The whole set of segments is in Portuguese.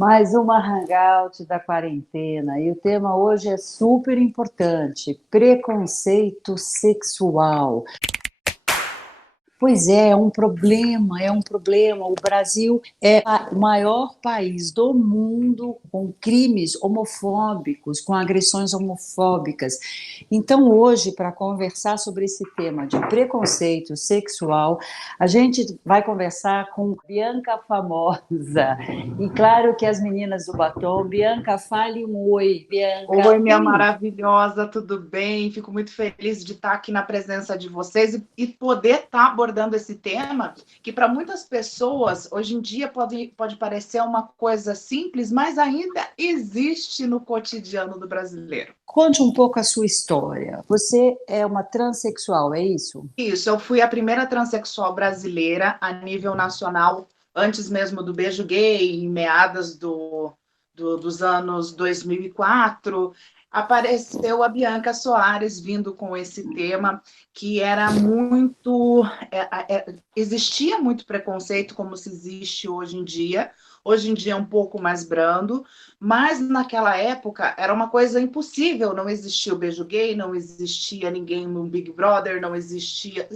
Mais uma hangout da quarentena e o tema hoje é super importante: preconceito sexual. Pois é um problema, é um problema. O Brasil é o maior país do mundo com crimes homofóbicos, com agressões homofóbicas. Então, hoje, para conversar sobre esse tema de preconceito sexual, a gente vai conversar com Bianca Famosa. E claro que as meninas do batom, Bianca, fale um oi, Bianca. Oi, minha maravilhosa, tudo bem? Fico muito feliz de estar aqui na presença de vocês e poder estar abordando esse tema que para muitas pessoas hoje em dia pode parecer uma coisa simples, mas ainda existe no cotidiano do brasileiro. Conte um pouco a sua história. Você é uma transexual, é isso? Isso, eu fui a primeira transexual brasileira a nível nacional, antes mesmo do beijo gay, em meados dos anos 2004, apareceu a Bianca Soares vindo com esse tema que era muito... existia muito preconceito, como se existe hoje em dia. Hoje em dia é um pouco mais brando, mas naquela época era uma coisa impossível, não existia o beijo gay, não existia ninguém no Big Brother, não existia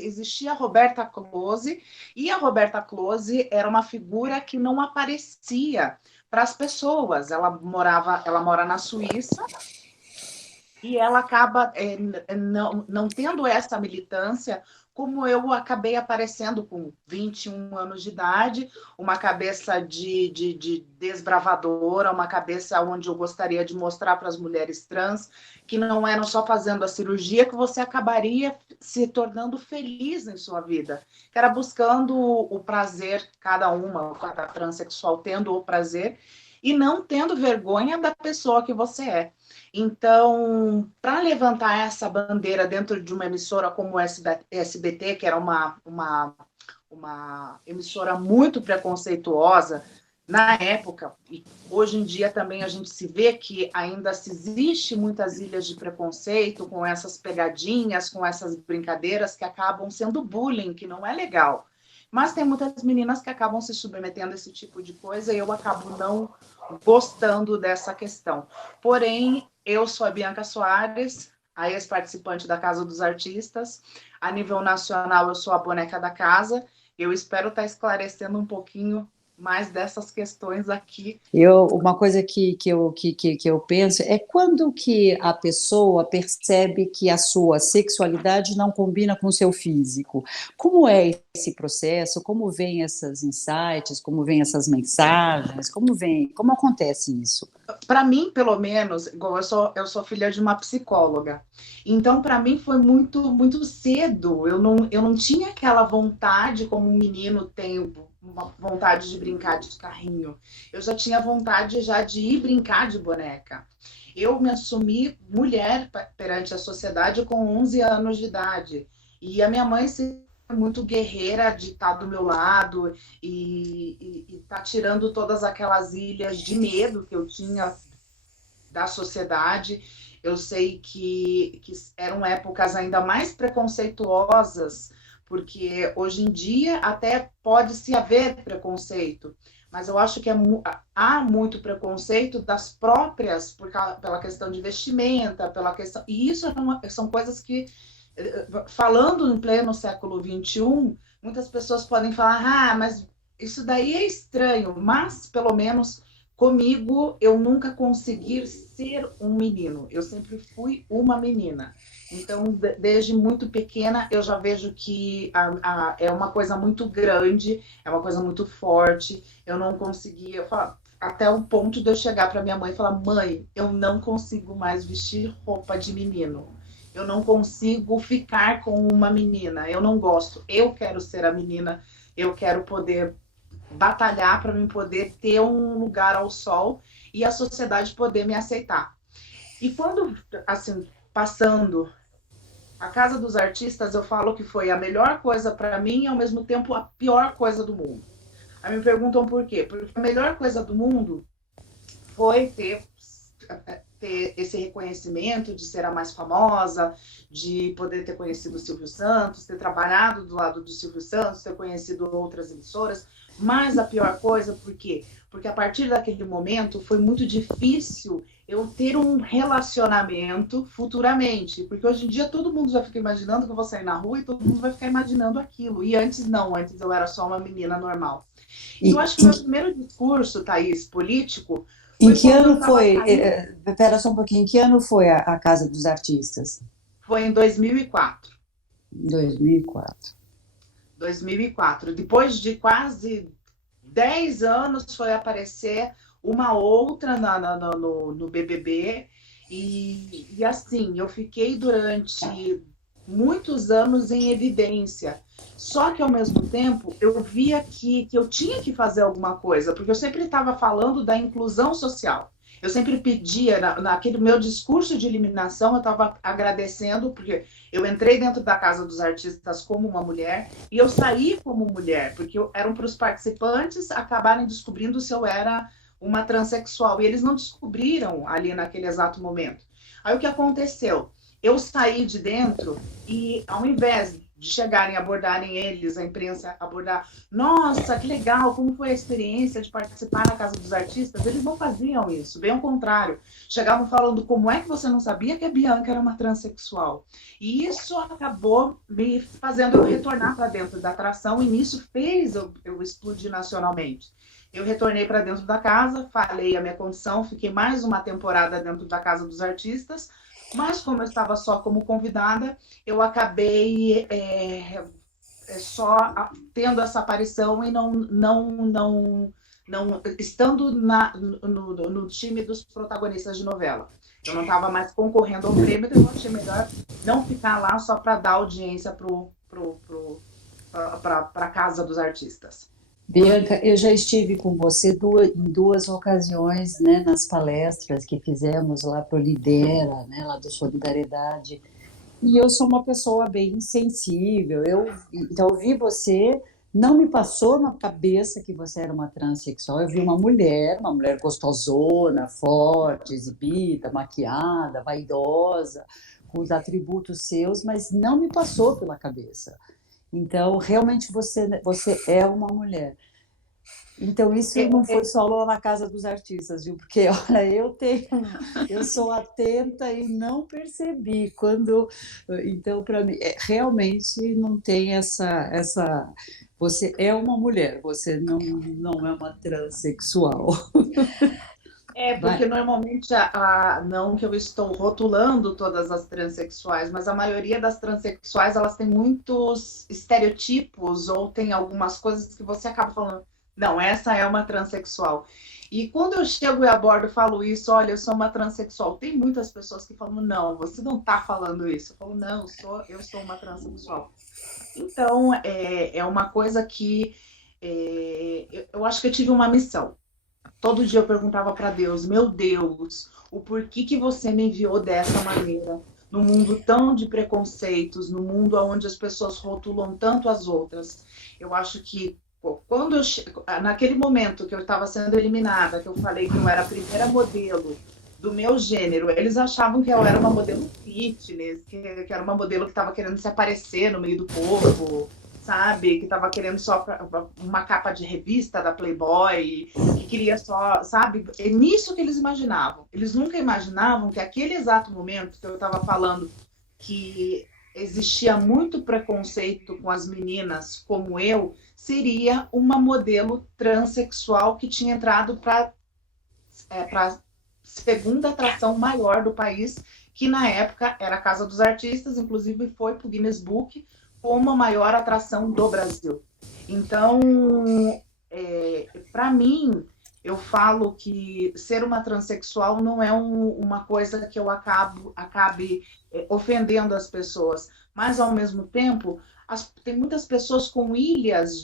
a Roberta Close, e a Roberta Close era uma figura que não aparecia para as pessoas. Ela mora na Suíça e ela acaba não tendo essa militância, como eu acabei aparecendo com 21 anos de idade, uma cabeça de desbravadora, uma cabeça onde eu gostaria de mostrar para as mulheres trans que não eram só fazendo a cirurgia que você acabaria se tornando feliz em sua vida, que era buscando o prazer, cada transexual tendo o prazer e não tendo vergonha da pessoa que você é. Então, para levantar essa bandeira dentro de uma emissora como o SBT, que era uma emissora muito preconceituosa na época, e hoje em dia também a gente se vê que ainda se existe muitas ilhas de preconceito com essas pegadinhas, com essas brincadeiras que acabam sendo bullying, que não é legal. Mas tem muitas meninas que acabam se submetendo a esse tipo de coisa e eu acabo não gostando dessa questão. Porém, eu sou a Bianca Soares, a ex-participante da Casa dos Artistas. A nível nacional, eu sou a boneca da casa. Eu espero estar esclarecendo um pouquinho mais dessas questões aqui. Uma coisa que eu penso é quando que a pessoa percebe que a sua sexualidade não combina com o seu físico. Como é esse processo? Como vem esses insights? Como vem essas mensagens? Como acontece isso? Para mim, pelo menos, igual eu sou filha de uma psicóloga. Então, para mim, foi muito cedo. Eu não tinha aquela vontade, como um menino tem uma vontade de brincar de carrinho. Eu já tinha vontade já de ir brincar de boneca. Eu me assumi mulher perante a sociedade com 11 anos de idade. E a minha mãe se muito guerreira de estar do meu lado e tá tirando todas aquelas ilhas de medo que eu tinha da sociedade. Eu sei que eram épocas ainda mais preconceituosas, porque hoje em dia até pode-se haver preconceito, mas eu acho que há muito preconceito das próprias, pela questão de vestimenta, pela questão. E isso são coisas que, falando em pleno século XXI, muitas pessoas podem falar, mas isso daí é estranho, mas pelo menos comigo eu nunca consegui ser um menino, eu sempre fui uma menina. Então, desde muito pequena, eu já vejo que é uma coisa muito grande, é uma coisa muito forte. Eu não conseguia, até o ponto de eu chegar para minha mãe e falar: mãe, eu não consigo mais vestir roupa de menino. Eu não consigo ficar com uma menina. Eu não gosto. Eu quero ser a menina. Eu quero poder batalhar para mim poder ter um lugar ao sol e a sociedade poder me aceitar. E quando, assim, passando a Casa dos Artistas, eu falo que foi a melhor coisa para mim e, ao mesmo tempo, a pior coisa do mundo. Aí me perguntam por quê? Porque a melhor coisa do mundo foi ter esse reconhecimento de ser a mais famosa, de poder ter conhecido o Silvio Santos, ter trabalhado do lado do Silvio Santos, ter conhecido outras emissoras. Mas a pior coisa, por quê? porque a partir daquele momento foi muito difícil eu ter um relacionamento futuramente, porque hoje em dia todo mundo já fica imaginando que eu vou sair na rua e todo mundo vai ficar imaginando aquilo, e antes não, antes eu era só uma menina normal. E eu E acho que o meu primeiro discurso, Thaís, político, em foi que quando eu ano estava foi? saindo, Espera só um pouquinho. Em que ano foi a Casa dos Artistas? foi em 2004. 2004. 2004. Depois de quase 10 anos foi aparecer uma outra no BBB e assim, eu fiquei durante muitos anos em evidência. Só que ao mesmo tempo eu via que eu tinha que fazer alguma coisa, porque eu sempre estava falando da inclusão social. Eu sempre pedia, naquele meu discurso de eliminação, eu estava agradecendo, porque eu entrei dentro da Casa dos Artistas como uma mulher e eu saí como mulher, porque eram para os participantes acabarem descobrindo se eu era uma transexual. E eles não descobriram ali naquele exato momento. Aí o que aconteceu? Eu saí de dentro e, ao invés de chegarem, abordarem eles, a imprensa abordar, nossa, que legal, como foi a experiência de participar na Casa dos Artistas, eles não faziam isso, bem ao contrário. Chegavam falando, como é que você não sabia que a Bianca era uma transexual? E isso acabou me fazendo eu retornar para dentro da atração, e nisso fez eu explodir nacionalmente. Eu retornei para dentro da casa, falei a minha condição, fiquei mais uma temporada dentro da Casa dos Artistas, mas como eu estava só como convidada, eu acabei só tendo essa aparição e não estando no time dos protagonistas de novela. Eu não estava mais concorrendo ao prêmio, então eu achei melhor não ficar lá só para dar audiência para a Casa dos Artistas. Bianca, eu já estive com você em duas ocasiões, né, nas palestras que fizemos lá para o Lidera, né, lá do Solidariedade. E eu sou uma pessoa bem sensível. Então, eu vi você, não me passou na cabeça que você era uma transexual. Eu vi uma mulher gostosona, forte, exibida, maquiada, vaidosa, com os atributos seus, mas não me passou pela cabeça. Então, realmente você é uma mulher. Então, isso não foi só lá na Casa dos Artistas, viu? Porque, olha, eu sou atenta e não percebi quando. Então, para mim, realmente não tem Você é uma mulher, você não é uma transexual. Porque Vai. normalmente, não que eu estou rotulando todas as transexuais, mas a maioria das transexuais, elas têm muitos estereotipos ou tem algumas coisas que você acaba falando, não, essa é uma transexual. E quando eu chego e abordo e falo isso, olha, eu sou uma transexual, tem muitas pessoas que falam, não, você não está falando isso. Eu falo, não, eu sou uma transexual. Então, é uma coisa que eu acho que eu tive uma missão. Todo dia eu perguntava para Deus, meu Deus, o porquê que você me enviou dessa maneira, no mundo tão de preconceitos, no mundo onde as pessoas rotulam tanto as outras. Eu acho que quando naquele momento que eu estava sendo eliminada, que eu falei que eu era a primeira modelo do meu gênero, eles achavam que eu era uma modelo fitness, que era uma modelo que estava querendo se aparecer no meio do povo, sabe? Que estava querendo só uma capa de revista da Playboy, que queria só, sabe? É nisso que eles imaginavam. Eles nunca imaginavam que aquele exato momento que eu estava falando que existia muito preconceito com as meninas como eu, seria uma modelo transexual que tinha entrado para a segunda atração maior do país, que na época era a Casa dos Artistas, inclusive foi para o Guinness Book como a maior atração do Brasil. Então, para mim, eu falo que ser uma transexual não é uma coisa que eu acabe ofendendo as pessoas, mas ao mesmo tempo tem muitas pessoas com ilhas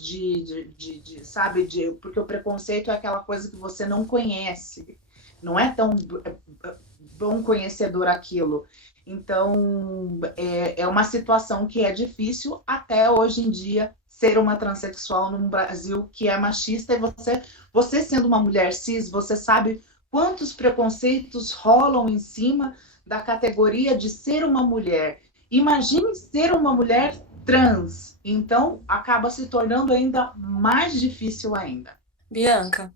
sabe, porque o preconceito é aquela coisa que você não conhece, não é tão bom conhecedor aquilo. Então, é uma situação que é difícil até hoje em dia ser uma transexual num Brasil que é machista, e você sendo uma mulher cis, você sabe quantos preconceitos rolam em cima da categoria de ser uma mulher. Imagine ser uma mulher trans. Então, acaba se tornando ainda mais difícil ainda. Bianca,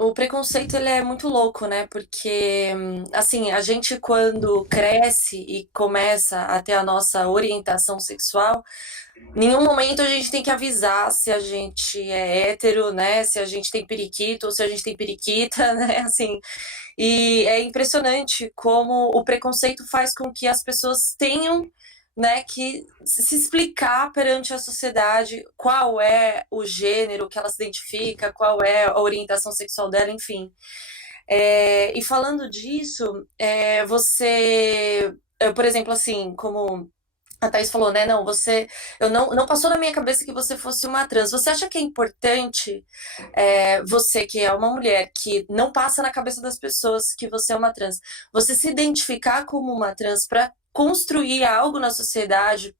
o preconceito ele é muito louco, né? Porque, assim, a gente quando cresce e começa a ter a nossa orientação sexual, em nenhum momento a gente tem que avisar se a gente é hétero, né? Se a gente tem periquito ou se a gente tem periquita, né? Assim, e é impressionante como o preconceito faz com que as pessoas tenham, né, que se explicar perante a sociedade qual é o gênero que ela se identifica, qual é a orientação sexual dela, enfim. E falando disso, por exemplo, assim, como a Thaís falou, né? Não, não passou na minha cabeça que você fosse uma trans. Você acha que é importante, você que é uma mulher, que não passa na cabeça das pessoas que você é uma trans, você se identificar como uma trans para construir algo na sociedade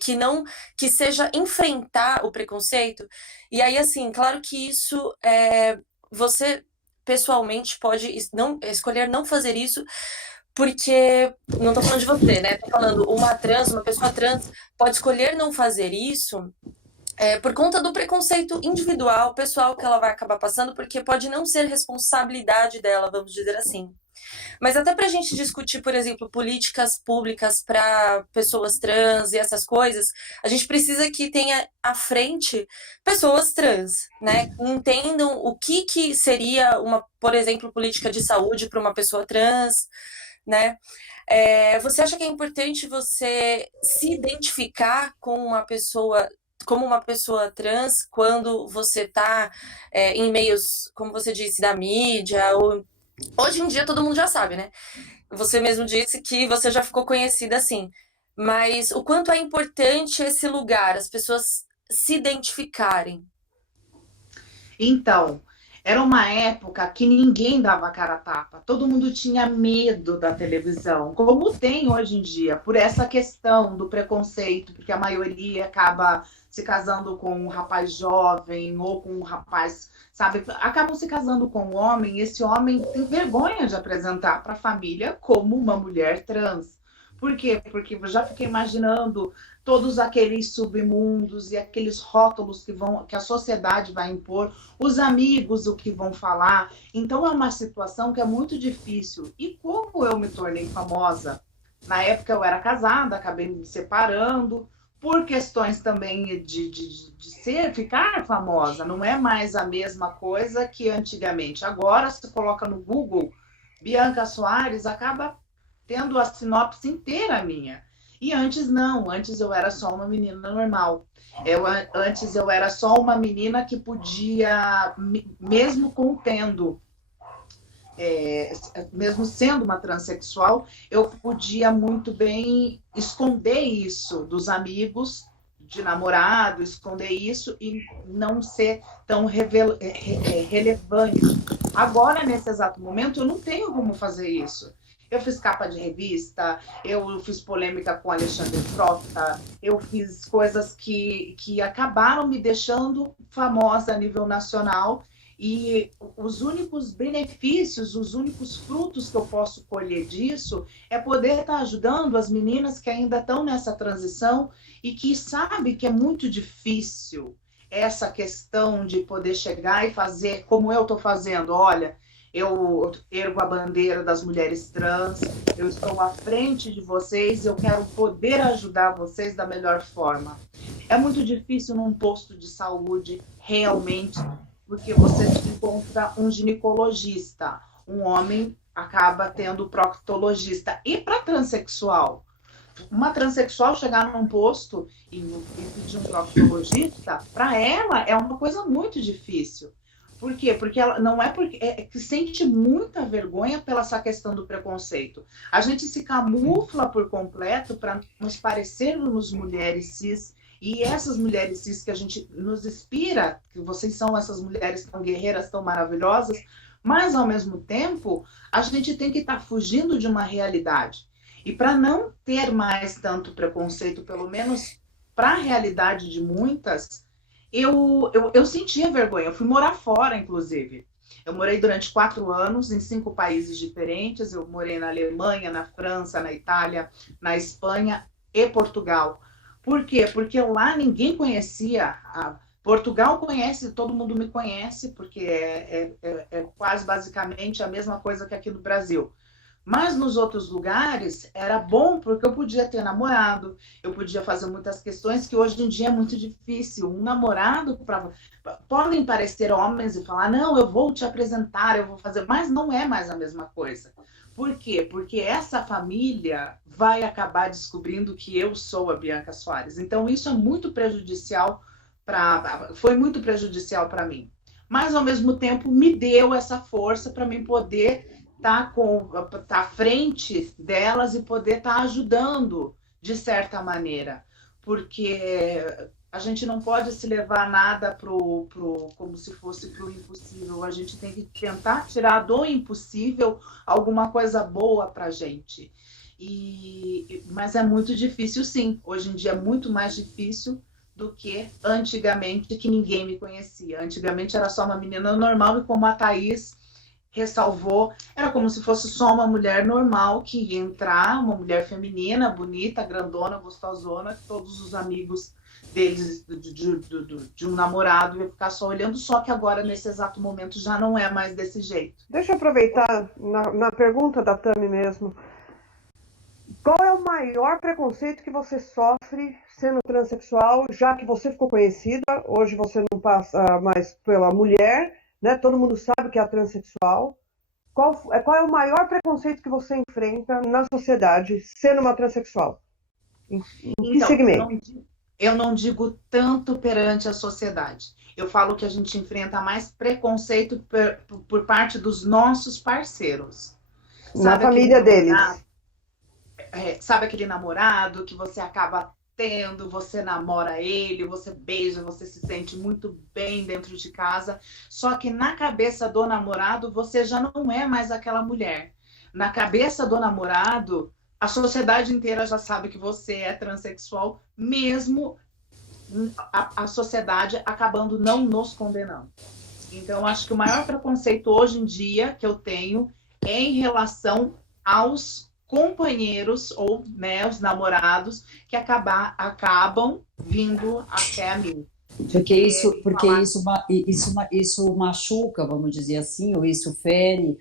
que não, que seja enfrentar o preconceito? E aí, assim, claro que isso você pessoalmente pode não escolher não fazer isso porque, não tô falando de você, né? Tô falando uma pessoa trans pode escolher não fazer isso por conta do preconceito individual, pessoal que ela vai acabar passando, porque pode não ser responsabilidade dela, vamos dizer assim. Mas até para a gente discutir, por exemplo, políticas públicas para pessoas trans e essas coisas, a gente precisa que tenha à frente pessoas trans, né? Que entendam o que seria uma, por exemplo, política de saúde para uma pessoa trans, né? Você acha que é importante você se identificar com uma pessoa como uma pessoa trans quando você está em meios, como você disse, da mídia, ou hoje em dia todo mundo já sabe, né? Você mesmo disse que você já ficou conhecida assim. Mas o quanto é importante esse lugar, as pessoas se identificarem. Então, era uma época que ninguém dava cara a tapa, todo mundo tinha medo da televisão, como tem hoje em dia, por essa questão do preconceito, porque a maioria acaba se casando com um rapaz jovem ou com um rapaz, sabe, acabam se casando com um homem, e esse homem tem vergonha de apresentar para a família como uma mulher trans. Por quê? Porque eu já fiquei imaginando todos aqueles submundos e aqueles rótulos que a sociedade vai impor, os amigos o que vão falar. Então é uma situação que é muito difícil. E como eu me tornei famosa? Na época eu era casada, acabei me separando, por questões também ficar famosa. Não é mais a mesma coisa que antigamente. Agora, se coloca no Google, Bianca Soares, acaba tendo a sinopse inteira minha. E antes não, antes eu era só uma menina normal. Antes eu era só uma menina que podia, mesmo contendo, mesmo sendo uma transexual, eu podia muito bem esconder isso dos amigos, de namorado, esconder isso e não ser tão relevante. Agora, nesse exato momento, eu não tenho como fazer isso. Eu fiz capa de revista, eu fiz polêmica com Alexandre Frota, eu fiz coisas que acabaram me deixando famosa a nível nacional, e os únicos benefícios, os únicos frutos que eu posso colher disso é poder estar ajudando as meninas que ainda estão nessa transição e que sabem que é muito difícil essa questão de poder chegar e fazer como eu estou fazendo. Olha, eu ergo a bandeira das mulheres trans, eu estou à frente de vocês, eu quero poder ajudar vocês da melhor forma. É muito difícil num posto de saúde, realmente, porque você encontra um ginecologista, um homem acaba tendo proctologista. E para transexual? Uma transexual chegar num posto e pedir um proctologista, para ela é uma coisa muito difícil. Por quê? Porque ela não é porque é que sente muita vergonha pela essa questão do preconceito. A gente se camufla por completo para nos parecermos mulheres cis, e essas mulheres cis que a gente nos inspira, que vocês são essas mulheres tão guerreiras, tão maravilhosas, mas ao mesmo tempo a gente tem que estar fugindo de uma realidade. E para não ter mais tanto preconceito, pelo menos para a realidade de muitas, eu sentia vergonha. Eu fui morar fora, inclusive. Eu morei durante 4 anos em 5 países diferentes. Eu morei na Alemanha, na França, na Itália, na Espanha e Portugal. Por quê? Porque lá ninguém conhecia Portugal conhece, todo mundo me conhece, porque é quase basicamente a mesma coisa que aqui no Brasil. Mas nos outros lugares era bom porque eu podia ter namorado, eu podia fazer muitas questões que hoje em dia é muito difícil. Um namorado, podem parecer homens e falar, não, eu vou te apresentar, eu vou fazer, mas não é mais a mesma coisa. Por quê? Porque essa família vai acabar descobrindo que eu sou a Bianca Soares. Então isso é muito prejudicial foi muito prejudicial para mim. Mas ao mesmo tempo me deu essa força para mim poder tá à frente delas e poder estar ajudando de certa maneira, porque a gente não pode se levar nada como se fosse pro impossível. A gente tem que tentar tirar do impossível alguma coisa boa para gente. Mas é muito difícil, sim. Hoje em dia é muito mais difícil do que antigamente, que ninguém me conhecia. Antigamente era só uma menina normal e, como a Thaís ressalvou, era como se fosse só uma mulher normal que ia entrar, uma mulher feminina, bonita, grandona, gostosona, que todos os amigos deles, de um namorado, ia ficar só olhando, só que agora, nesse exato momento, já não é mais desse jeito. Deixa eu aproveitar na pergunta da Tami mesmo. Qual é o maior preconceito que você sofre sendo transexual, já que você ficou conhecida, hoje você não passa mais pela mulher, né? Todo mundo sabe que é transexual. Qual é o maior preconceito que você enfrenta na sociedade sendo uma transexual? Em que segmento? Eu não digo tanto perante a sociedade. Eu falo que a gente enfrenta mais preconceito por parte dos nossos parceiros. Na família deles. Sabe aquele namorado que você acaba tendo, você namora ele, você beija, você se sente muito bem dentro de casa, só que na cabeça do namorado você já não é mais aquela mulher. Na cabeça do namorado, a sociedade inteira já sabe que você é transexual, mesmo a sociedade acabando não nos condenando. Então, acho que o maior preconceito hoje em dia que eu tenho é em relação aos companheiros ou, né, os namorados que acabam vindo até a mim. Isso machuca, vamos dizer assim, ou isso fere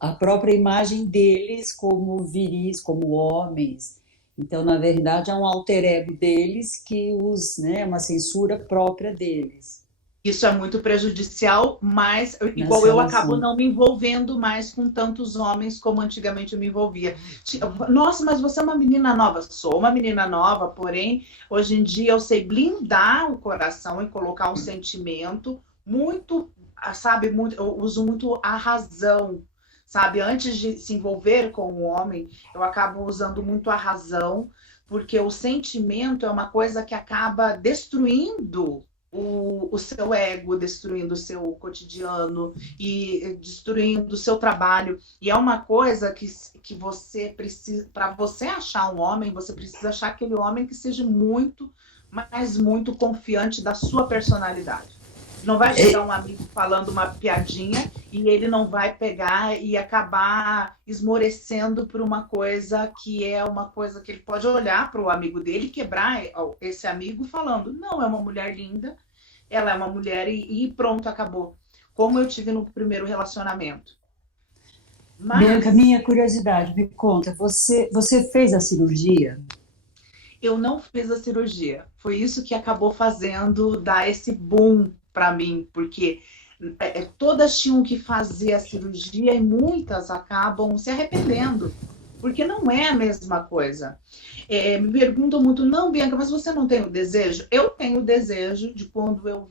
a própria imagem deles como viris, como homens. Então, na verdade, é um alter ego deles que uma censura própria deles. Isso é muito prejudicial, mas igual eu acabo não me envolvendo mais com tantos homens como antigamente eu me envolvia. Nossa, mas você é uma menina nova. Sou uma menina nova, porém, hoje em dia eu sei blindar o coração e colocar um sentimento muito, sabe, eu uso muito a razão, sabe? Antes de se envolver com o homem, eu acabo usando muito a razão, porque o sentimento é uma coisa que acaba destruindo o seu ego, destruindo o seu cotidiano e destruindo o seu trabalho. E é uma coisa que você precisa, para você achar um homem, você precisa achar aquele homem que seja muito, mas muito confiante da sua personalidade. Não vai chegar um amigo falando uma piadinha e ele não vai pegar e acabar esmorecendo por uma coisa que é uma coisa que ele pode olhar para o amigo dele e quebrar esse amigo falando, não, é uma mulher linda, ela é uma mulher e pronto, acabou. Como eu tive no primeiro relacionamento. Bianca, minha curiosidade, me conta, você fez a cirurgia? Eu não fiz a cirurgia. Foi isso que acabou dar esse boom para mim, porque todas tinham que fazer a cirurgia e muitas acabam se arrependendo, porque não é a mesma coisa. Me perguntam muito, não, Bianca, mas você não tem o desejo? Eu tenho o desejo de quando eu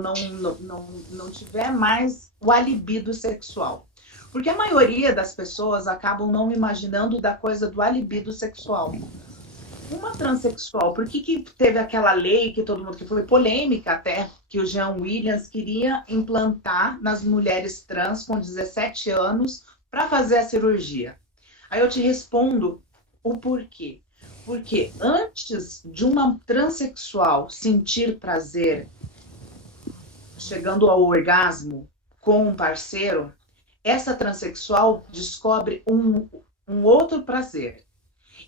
não tiver mais o libido sexual. Porque a maioria das pessoas acabam não imaginando da coisa do libido sexual. Uma transexual, por que teve aquela lei que todo mundo, que foi polêmica até, que o Jean Williams queria implantar nas mulheres trans com 17 anos para fazer a cirurgia? Aí eu te respondo o porquê. Porque antes de uma transexual sentir prazer, chegando ao orgasmo com um parceiro, essa transexual descobre um outro prazer.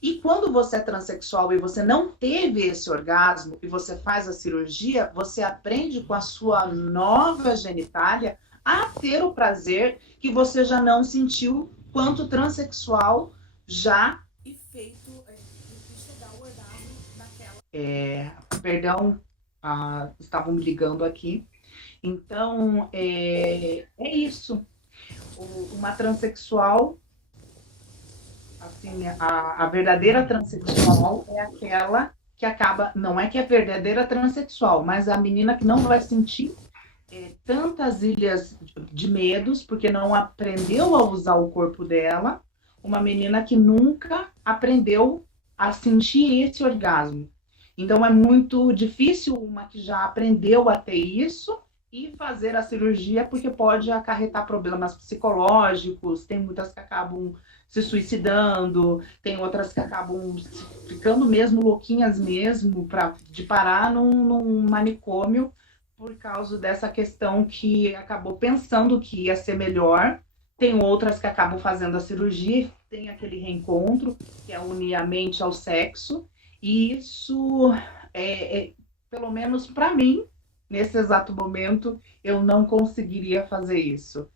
E quando você é transexual e você não teve esse orgasmo e você faz a cirurgia, você aprende com a sua nova genitália a ter o prazer que você já não sentiu quanto transexual já e feito chegar ao orgasmo naquela. Perdão, estavam me ligando aqui. Então, é isso. Uma transexual, assim, a verdadeira transexual é aquela que acaba, não é que é verdadeira transexual, mas a menina que não vai sentir tantas ilhas de medos, porque não aprendeu a usar o corpo dela, uma menina que nunca aprendeu a sentir esse orgasmo. Então é muito difícil uma que já aprendeu a ter isso e fazer a cirurgia, porque pode acarretar problemas psicológicos, tem muitas que acabam se suicidando, tem outras que acabam ficando mesmo louquinhas mesmo, de parar num manicômio, por causa dessa questão que acabou pensando que ia ser melhor. Tem outras que acabam fazendo a cirurgia, tem aquele reencontro, que é unir a mente ao sexo, e isso, pelo menos para mim, nesse exato momento, eu não conseguiria fazer isso.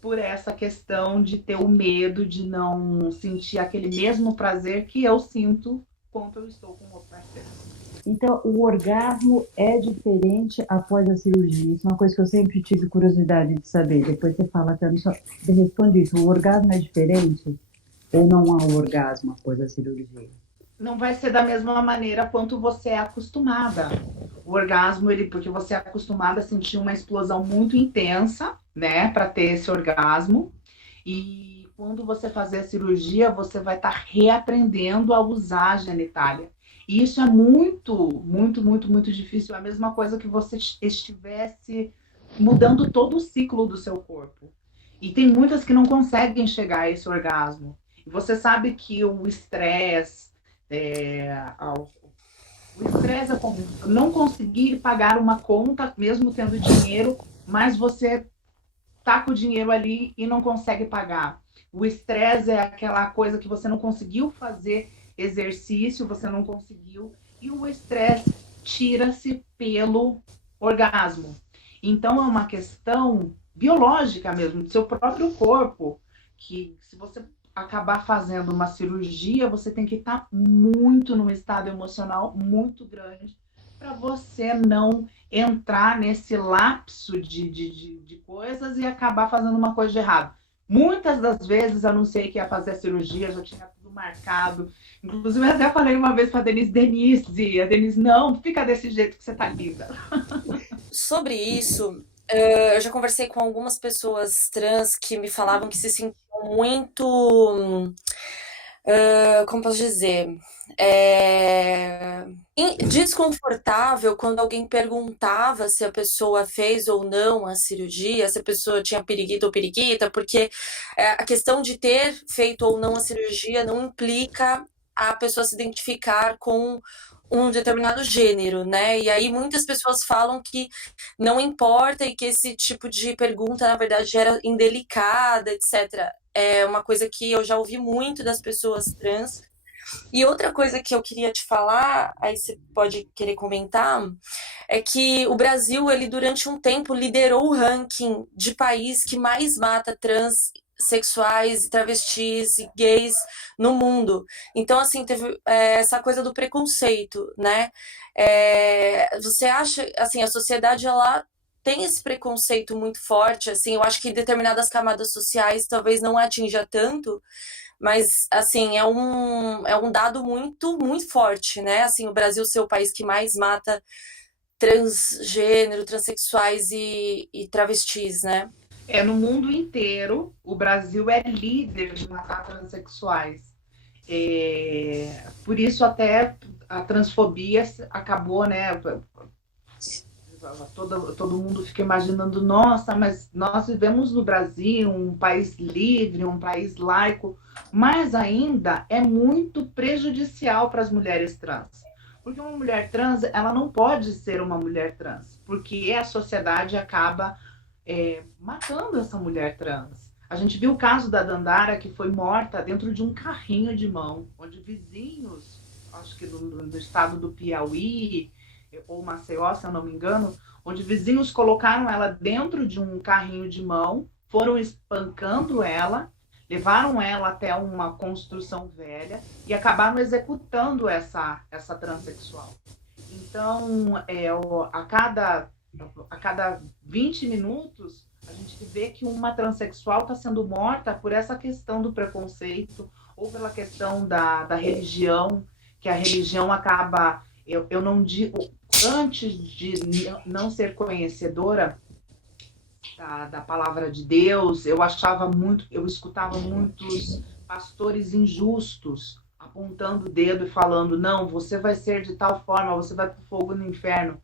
Por essa questão de ter o medo de não sentir aquele mesmo prazer que eu sinto quando eu estou com o outro parceiro. Então, o orgasmo é diferente após a cirurgia. Isso é uma coisa que eu sempre tive curiosidade de saber. Depois você fala, até você responde isso. O orgasmo é diferente ou não há o orgasmo após a cirurgia? Não vai ser da mesma maneira quanto você é acostumada. O orgasmo, porque você é acostumada a sentir uma explosão muito intensa, né, para ter esse orgasmo. E quando você fazer a cirurgia, você vai estar reaprendendo a usar a genitália. E isso é muito, muito, muito, muito difícil. É a mesma coisa que você estivesse mudando todo o ciclo do seu corpo. E tem muitas que não conseguem chegar a esse orgasmo. E você sabe que o estresse, o estresse é como não conseguir pagar uma conta, mesmo tendo dinheiro, mas você tá com o dinheiro ali e não consegue pagar. O estresse é aquela coisa que você não conseguiu fazer exercício, você não conseguiu, e o estresse tira-se pelo orgasmo. Então é uma questão biológica mesmo, do seu próprio corpo, que se você acabar fazendo uma cirurgia, você tem que estar muito num estado emocional muito grande para você não entrar nesse lapso de coisas e acabar fazendo uma coisa de errado. Muitas das vezes eu anunciei que ia fazer a cirurgia, já tinha tudo marcado. Inclusive, eu até falei uma vez para a Denise, não, fica desse jeito que você tá linda. Sobre isso, eu já conversei com algumas pessoas trans que me falavam que se sentiam muito, como posso dizer, desconfortável quando alguém perguntava se a pessoa fez ou não a cirurgia, se a pessoa tinha periquita ou periquita, porque a questão de ter feito ou não a cirurgia não implica a pessoa se identificar com um determinado gênero, né? E aí muitas pessoas falam que não importa e que esse tipo de pergunta, na verdade, era indelicada, etc. É uma coisa que eu já ouvi muito das pessoas trans. E outra coisa que eu queria te falar, aí você pode querer comentar, é que o Brasil, ele durante um tempo liderou o ranking de país que mais mata transexuais, travestis e gays no mundo. Então, assim, teve essa coisa do preconceito, né? Você acha, assim, a sociedade, ela tem esse preconceito muito forte, assim, eu acho que determinadas camadas sociais talvez não atinja tanto, mas, assim, é um dado muito, muito forte, né? Assim, o Brasil ser o país que mais mata transgênero, transexuais e travestis, né? No mundo inteiro, o Brasil é líder de matar transexuais. Por isso até a transfobia acabou, né? Todo mundo fica imaginando, nossa, mas nós vivemos no Brasil, um país livre, um país laico, mas ainda é muito prejudicial para as mulheres trans. Porque uma mulher trans, ela não pode ser uma mulher trans, porque a sociedade acaba matando essa mulher trans. A gente viu o caso da Dandara, que foi morta dentro de um carrinho de mão, onde vizinhos, acho que do estado do Piauí, ou Maceió, se eu não me engano, onde vizinhos colocaram ela dentro de um carrinho de mão, foram espancando ela, levaram ela até uma construção velha e acabaram executando essa transexual. Então, a cada 20 minutos, a gente vê que uma transexual está sendo morta por essa questão do preconceito ou pela questão da religião, que a religião acaba, eu não digo, antes de não ser conhecedora da palavra de Deus, eu escutava muitos pastores injustos apontando o dedo e falando, não, você vai ser de tal forma, você vai para o fogo no inferno.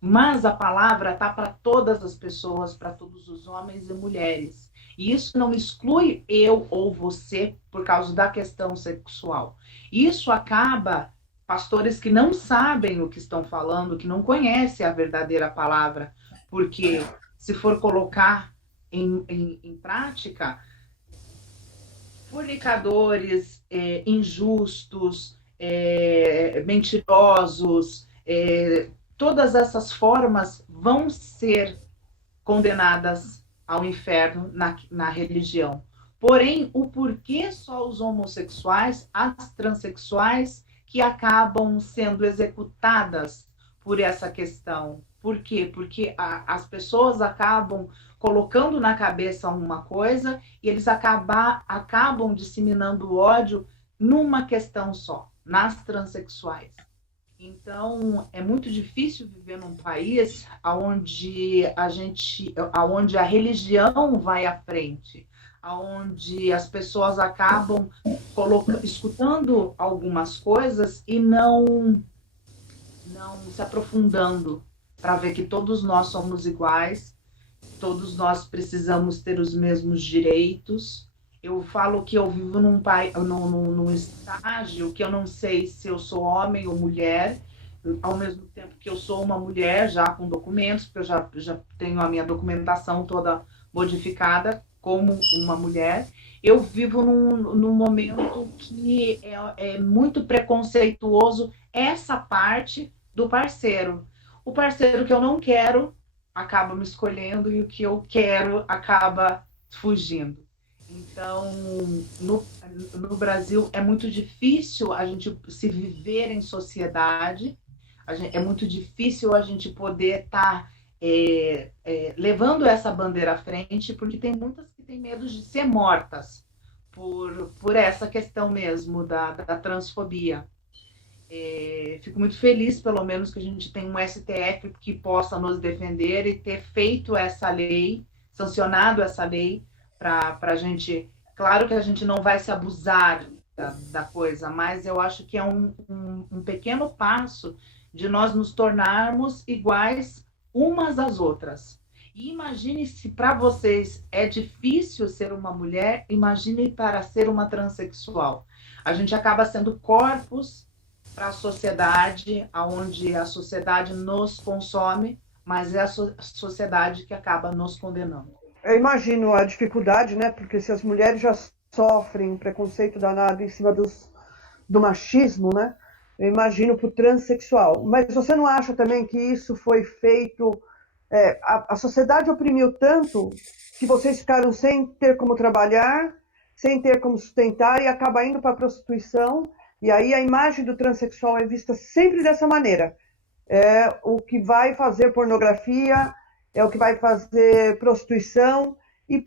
Mas a palavra está para todas as pessoas, para todos os homens e mulheres. E isso não exclui eu ou você por causa da questão sexual. Isso acaba, pastores que não sabem o que estão falando, que não conhecem a verdadeira palavra, porque se for colocar em prática, fornicadores, injustos, mentirosos, todas essas formas vão ser condenadas ao inferno na religião. Porém, o porquê só os homossexuais, as transexuais, que acabam sendo executadas por essa questão? Por quê? Porque as pessoas acabam colocando na cabeça uma coisa e eles acabam disseminando ódio numa questão só, nas transexuais. Então, é muito difícil viver num país onde a religião vai à frente, onde as pessoas acabam escutando algumas coisas e não se aprofundando para ver que todos nós somos iguais, todos nós precisamos ter os mesmos direitos. Eu falo que eu vivo num estágio que eu não sei se eu sou homem ou mulher, ao mesmo tempo que eu sou uma mulher já com documentos, porque eu já tenho a minha documentação toda modificada como uma mulher. Eu vivo num momento que é muito preconceituoso essa parte do parceiro. O parceiro que eu não quero acaba me escolhendo e o que eu quero acaba fugindo. Então, no Brasil é muito difícil a gente se viver em sociedade, é muito difícil a gente poder estar levando essa bandeira à frente, porque tem muitas que têm medo de ser mortas por essa questão mesmo da transfobia. Fico muito feliz, pelo menos, que a gente tem um STF que possa nos defender e ter feito essa lei, sancionado essa lei, para a gente... Claro que a gente não vai se abusar da coisa, mas eu acho que é um pequeno passo de nós nos tornarmos iguais umas às outras. E imagine se para vocês é difícil ser uma mulher, imagine para ser uma transexual. A gente acaba sendo corpos para a sociedade, onde a sociedade nos consome, mas é a sociedade que acaba nos condenando. Eu imagino a dificuldade, né? Porque se as mulheres já sofrem preconceito danado em cima do machismo, né? Eu imagino para o transexual. Mas você não acha também que isso foi feito... a sociedade oprimiu tanto que vocês ficaram sem ter como trabalhar, sem ter como sustentar e acaba indo para a prostituição. E aí a imagem do transexual é vista sempre dessa maneira. É o que vai fazer pornografia, é o que vai fazer prostituição. E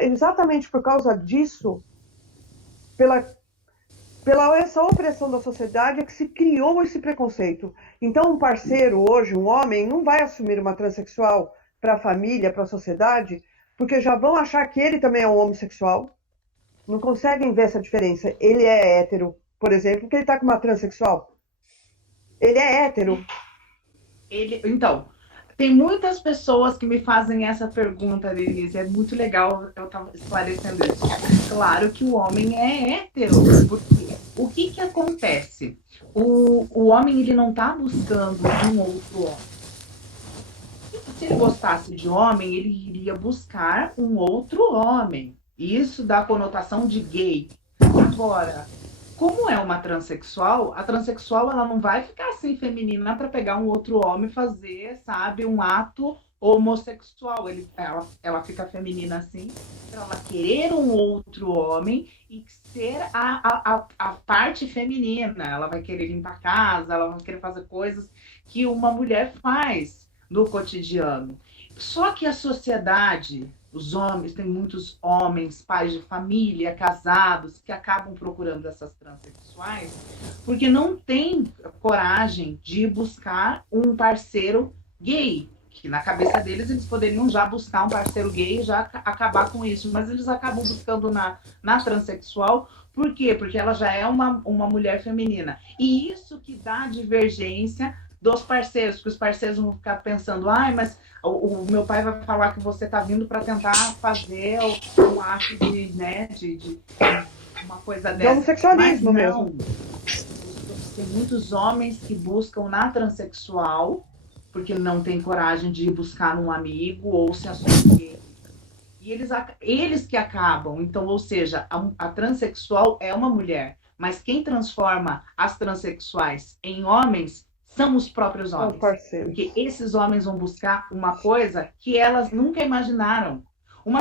exatamente por causa disso, pela essa opressão da sociedade, é que se criou esse preconceito. Então um parceiro hoje, um homem, não vai assumir uma transexual para a família, para a sociedade, porque já vão achar que ele também é um homossexual. Não conseguem ver essa diferença. Ele é hétero, por exemplo, porque ele está com uma transexual. Ele é hétero. Então, tem muitas pessoas que me fazem essa pergunta, Denise. É muito legal eu estar esclarecendo isso. Claro que o homem é hétero. Porque o que acontece? O homem ele não está buscando um outro homem. Se ele gostasse de homem, ele iria buscar um outro homem. E isso dá a conotação de gay. Agora, como é uma transexual, a transexual ela não vai ficar assim feminina para pegar um outro homem e fazer, sabe, um ato homossexual. Ela fica feminina assim, para ela querer um outro homem e ser a parte feminina. Ela vai querer limpar a casa, ela vai querer fazer coisas que uma mulher faz no cotidiano. Só que a sociedade, os homens, tem muitos homens, pais de família, casados, que acabam procurando essas transexuais porque não tem coragem de buscar um parceiro gay. Que na cabeça deles eles poderiam já buscar um parceiro gay e já acabar com isso, mas eles acabam buscando na transexual. Por quê? Porque ela já é uma mulher feminina. E isso que dá divergência dos parceiros, porque os parceiros vão ficar pensando, mas o meu pai vai falar que você está vindo para tentar fazer um ato de uma coisa dessa. De homossexualismo mas não, mesmo. Tem muitos homens que buscam na transexual porque não tem coragem de ir buscar num amigo ou se assumir. E eles que acabam. Então, ou seja, a transexual é uma mulher, mas quem transforma as transexuais em homens são os próprios homens. Porque esses homens vão buscar uma coisa que elas nunca imaginaram.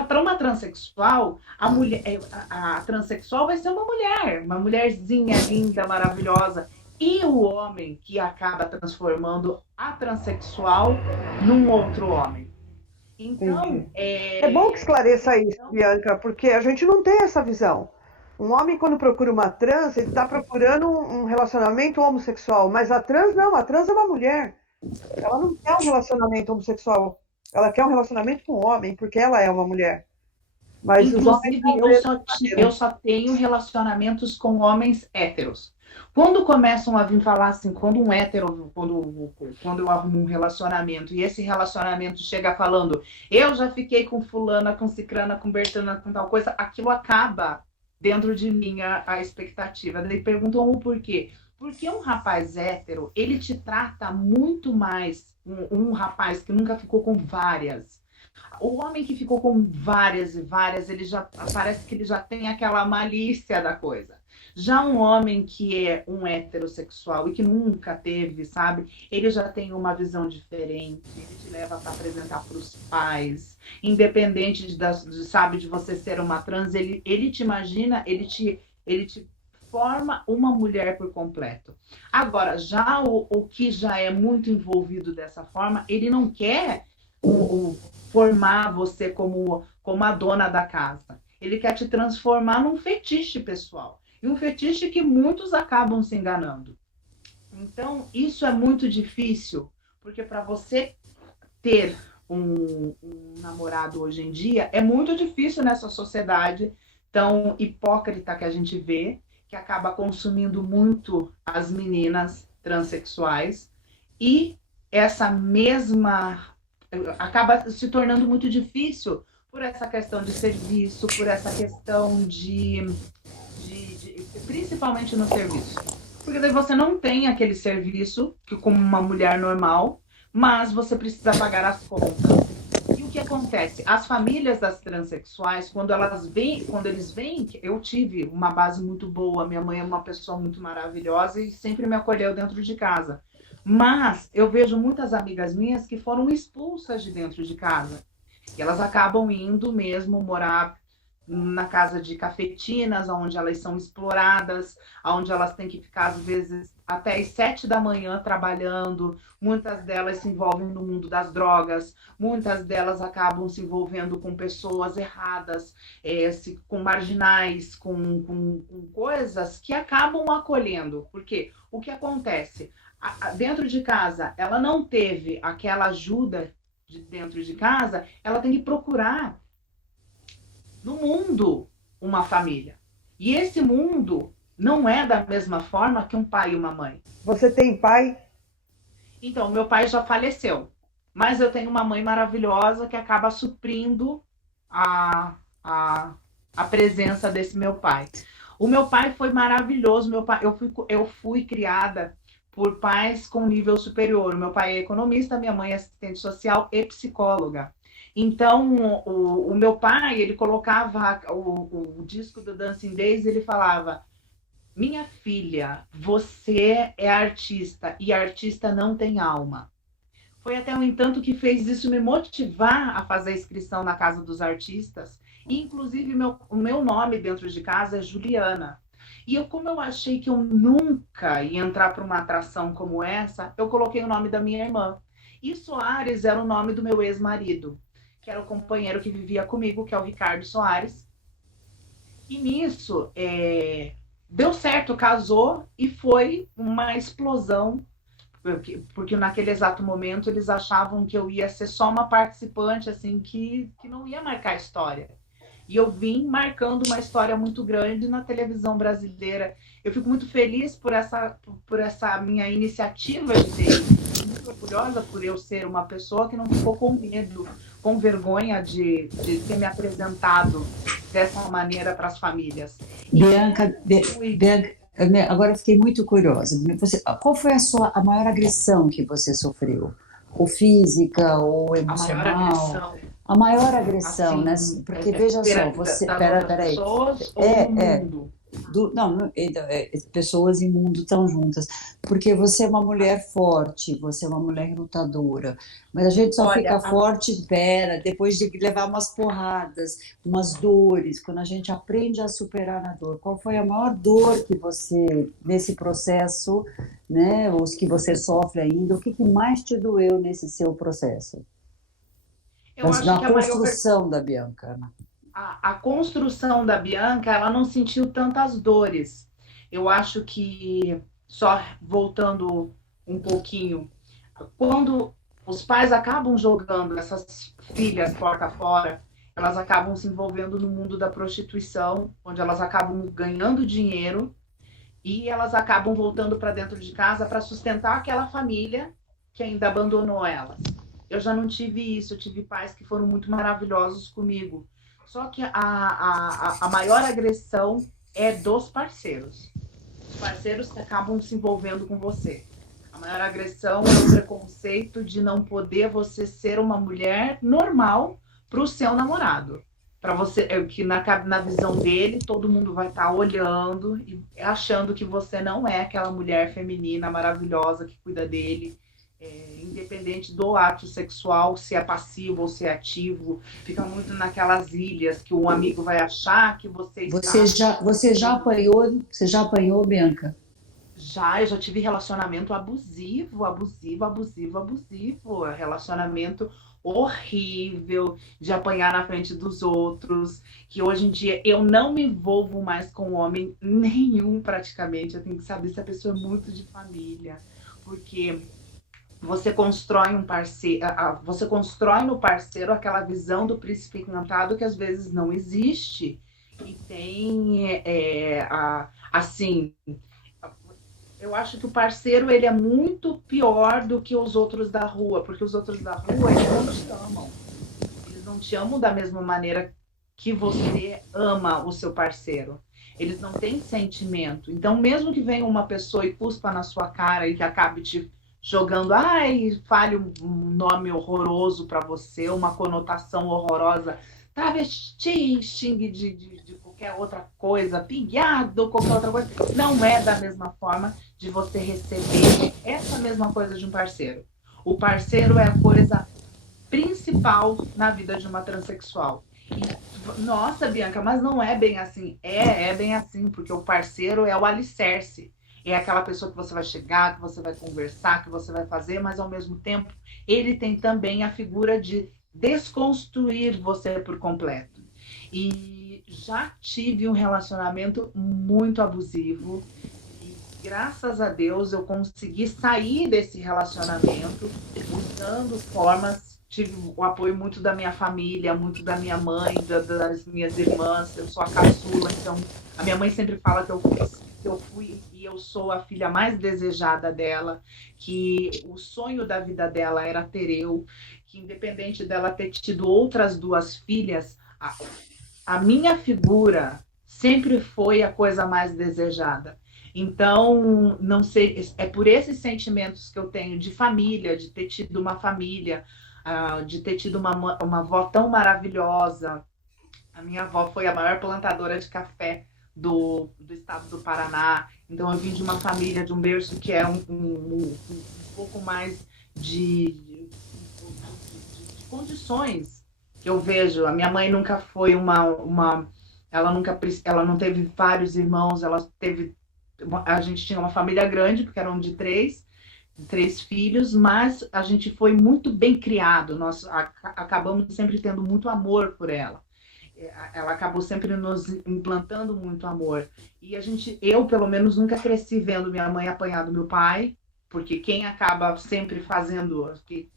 Para uma transexual, a transexual vai ser uma mulherzinha linda, maravilhosa. E o homem que acaba transformando a transexual num outro homem. Então, é bom que esclareça isso, Bianca, porque a gente não tem essa visão. Um homem, quando procura uma trans, ele está procurando um relacionamento homossexual, mas a trans não, a trans é uma mulher. Ela não quer um relacionamento homossexual, ela quer um relacionamento com um homem, porque ela é uma mulher. Mas inclusive, eu só tenho relacionamentos com homens héteros. Quando começam a vir falar assim, quando um hétero, quando eu arrumo um relacionamento, e esse relacionamento chega falando, eu já fiquei com fulana, com cicrana, com bertana, com tal coisa, aquilo acaba dentro de mim a expectativa. Daí perguntam o porquê. Porque um rapaz hétero, ele te trata muito mais, um rapaz que nunca ficou com várias. O homem que ficou com várias e várias, ele já parece que ele já tem aquela malícia da coisa. Já um homem que é um heterossexual e que nunca teve, sabe? Ele já tem uma visão diferente, ele te leva para apresentar para os pais, independente de você ser uma trans, ele te imagina, ele te forma uma mulher por completo. Agora, já o que já é muito envolvido dessa forma, ele não quer formar você como a dona da casa. Ele quer te transformar num fetiche pessoal. E um fetiche que muitos acabam se enganando. Então, isso é muito difícil, porque para você ter um namorado hoje em dia, é muito difícil nessa sociedade tão hipócrita que a gente vê, que acaba consumindo muito as meninas transexuais, e essa mesma acaba se tornando muito difícil por essa questão de serviço, por essa questão principalmente no serviço. Porque daí você não tem aquele serviço que como uma mulher normal, mas você precisa pagar as contas. E o que acontece? As famílias das transexuais, quando eles vêm, eu tive uma base muito boa, minha mãe é uma pessoa muito maravilhosa e sempre me acolheu dentro de casa. Mas eu vejo muitas amigas minhas que foram expulsas de dentro de casa. E elas acabam indo mesmo morar na casa de cafetinas, onde elas são exploradas, onde elas têm que ficar, às vezes, até às 7 da manhã trabalhando. Muitas delas se envolvem no mundo das drogas, muitas delas acabam se envolvendo com pessoas erradas, com marginais, com coisas que acabam acolhendo. Porque o que acontece? Dentro de casa, ela não teve aquela ajuda de dentro de casa, ela tem que procurar no mundo uma família. E esse mundo não é da mesma forma que um pai e uma mãe. Você tem pai? Então, meu pai já faleceu, mas eu tenho uma mãe maravilhosa que acaba suprindo a presença desse meu pai. O meu pai foi maravilhoso, eu fui criada por pais com nível superior. O meu pai é economista, minha mãe é assistente social e psicóloga. Então, o meu pai, ele colocava o disco do Dancing Days, ele falava: minha filha, você é artista e artista não tem alma. Foi até o entanto que fez isso me motivar a fazer a inscrição na Casa dos Artistas. E, inclusive, o meu nome dentro de casa é Juliana. E como eu achei que eu nunca ia entrar para uma atração como essa, eu coloquei o nome da minha irmã. E Soares era o nome do meu ex-marido, que era o companheiro que vivia comigo, que é o Ricardo Soares. E nisso, deu certo, casou e foi uma explosão, porque naquele exato momento eles achavam que eu ia ser só uma participante, assim, que não ia marcar história. E eu vim marcando uma história muito grande na televisão brasileira. Eu fico muito feliz por essa minha iniciativa de ter, muito orgulhosa por eu ser uma pessoa que não ficou com medo, com vergonha de ter me apresentado dessa maneira para as famílias. Bianca, agora eu fiquei muito curiosa. Qual foi a maior agressão que você sofreu? Ou física, ou emocional? A maior agressão, assim, né? Porque veja só, você. Peraí. Pessoas ou do mundo? Pessoas e mundo estão juntas. Porque você é uma mulher forte, você é uma mulher lutadora. Mas a gente só fica forte, depois de levar umas porradas, umas dores, quando a gente aprende a superar a dor. Qual foi a maior dor que você, nesse processo, né? Os que você sofre ainda, o que mais te doeu nesse seu processo? Eu acho Na que construção da Bianca. A construção da Bianca, ela não sentiu tantas dores. Eu acho que, só voltando um pouquinho, quando os pais acabam jogando essas filhas porta fora, elas acabam se envolvendo no mundo da prostituição, onde elas acabam ganhando dinheiro e elas acabam voltando para dentro de casa para sustentar aquela família que ainda abandonou elas. Eu já não tive isso, eu tive pais que foram muito maravilhosos comigo. Só que a maior agressão é dos parceiros. Os parceiros que acabam se envolvendo com você. A maior agressão é o preconceito de não poder você ser uma mulher normal para o seu namorado. Para você, que na visão dele, todo mundo vai estar olhando e achando que você não é aquela mulher feminina maravilhosa que cuida dele. Independente do ato sexual, se é passivo ou se é ativo, fica muito naquelas ilhas que o amigo vai achar que você está... Você já apanhou, Bianca? Eu já tive relacionamento abusivo, relacionamento horrível, de apanhar na frente dos outros, que hoje em dia eu não me envolvo mais com homem nenhum praticamente, eu tenho que saber se a pessoa é muito de família, porque você constrói você constrói no parceiro aquela visão do príncipe encantado que às vezes não existe. E tem, assim, eu acho que o parceiro ele é muito pior do que os outros da rua, porque os outros da rua eles não te amam. Eles não te amam da mesma maneira que você ama o seu parceiro. Eles não têm sentimento. Então, mesmo que venha uma pessoa e cuspa na sua cara e que acabe te jogando, fale um nome horroroso para você, uma conotação horrorosa, travesti, xingue de qualquer outra coisa, pilhado, qualquer outra coisa, não é da mesma forma de você receber essa mesma coisa de um parceiro. O parceiro é a coisa principal na vida de uma transexual. E, nossa, Bianca, mas não é bem assim. É bem assim, porque o parceiro é o alicerce. É aquela pessoa que você vai chegar, que você vai conversar, que você vai fazer, mas ao mesmo tempo ele tem também a figura de desconstruir você por completo. E já tive um relacionamento muito abusivo e graças a Deus eu consegui sair desse relacionamento usando formas, tive o apoio muito da minha família, muito da minha mãe, das minhas irmãs, eu sou a caçula, então a minha mãe sempre fala que eu fui e eu sou a filha mais desejada dela, que o sonho da vida dela era ter eu, que independente dela ter tido outras duas filhas, a minha figura sempre foi a coisa mais desejada. Então, não sei, é por esses sentimentos que eu tenho de família, de ter tido uma família, de ter tido uma avó tão maravilhosa. A minha avó foi a maior plantadora de café do estado do Paraná. Então, eu vim de uma família, de um berço que é um pouco mais de condições que eu vejo. A minha mãe nunca foi ela não teve vários irmãos, a gente tinha uma família grande, porque eram de três filhos, mas a gente foi muito bem criado. Nós acabamos sempre tendo muito amor por ela. Ela acabou sempre nos implantando muito amor. E eu pelo menos nunca cresci vendo minha mãe apanhar do meu pai, porque quem acaba sempre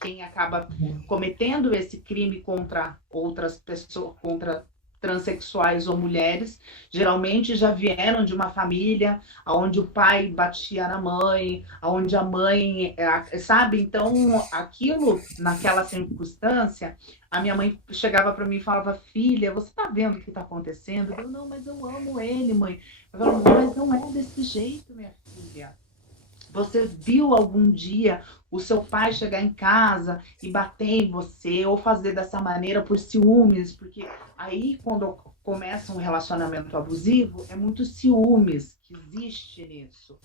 quem acaba cometendo esse crime contra outras pessoas, contra transexuais ou mulheres, geralmente já vieram de uma família onde o pai batia na mãe, onde a mãe, sabe? Então, aquilo, naquela circunstância, a minha mãe chegava para mim e falava: filha, você tá vendo o que tá acontecendo? Eu: não, mas eu amo ele, mãe. Eu falava: mas não é desse jeito, minha filha. Você viu algum dia o seu pai chegar em casa e bater em você ou fazer dessa maneira por ciúmes? Porque aí, quando começa um relacionamento abusivo, é muito ciúmes que existe nisso.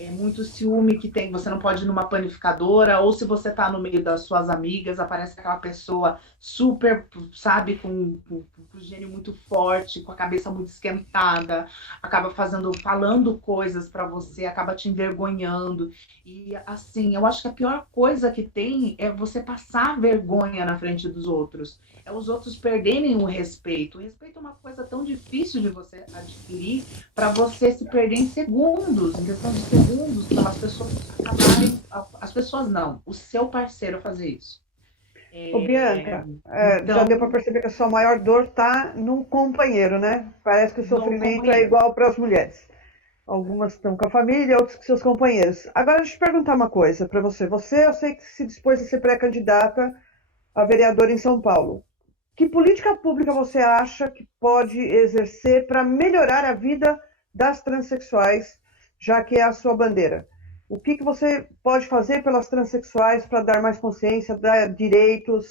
É muito ciúme que tem. Você não pode ir numa panificadora, ou se você está no meio das suas amigas, aparece aquela pessoa super, sabe, com o gênio muito forte, com a cabeça muito esquentada, acaba falando coisas para você, acaba te envergonhando. E assim, eu acho que a pior coisa que tem é você passar vergonha na frente dos outros. É os outros perderem o respeito. O respeito é uma coisa tão difícil de você adquirir, para você se perder em segundos, em questão de segundos, para as pessoas acabarem. As pessoas não, o seu parceiro fazer isso. Ô, Bianca, Então, já deu para perceber que a sua maior dor está no companheiro, né? Parece que o sofrimento é igual para as mulheres. Algumas estão com a família, outras com seus companheiros. Agora, deixa eu te perguntar uma coisa para você. Você, eu sei que se dispôs a ser pré-candidata a vereadora em São Paulo. Que política pública você acha que pode exercer para melhorar a vida das transexuais, já que é a sua bandeira? O que você pode fazer pelas transexuais para dar mais consciência, dar direitos?